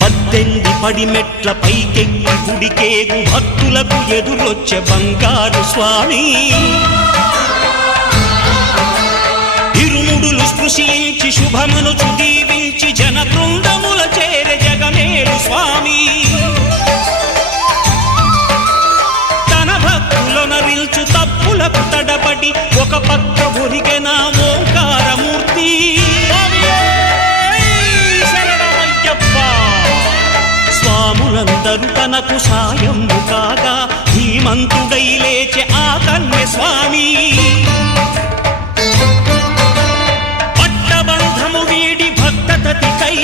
18 పడిమెట్ల పైకెక్కి గుడికేగు భక్తులకు ఎదురొచ్చే బంగారు స్వామి ఇరుముడులు స్పృశించి శుభమనుచు దీవించి జన బృందముల చేరే జగమేలు స్వామి తన భక్తులనరిల్చు తప్పులకు తడబడి ఒక పక్క ఒరిగెన ఓంకారమూర్తి స్వాములందరూ తనకు సాయము కాగా ధీమంతుడై లేచే ఆ కన్య స్వామి పట్టబంధము వీడి భక్తతతికై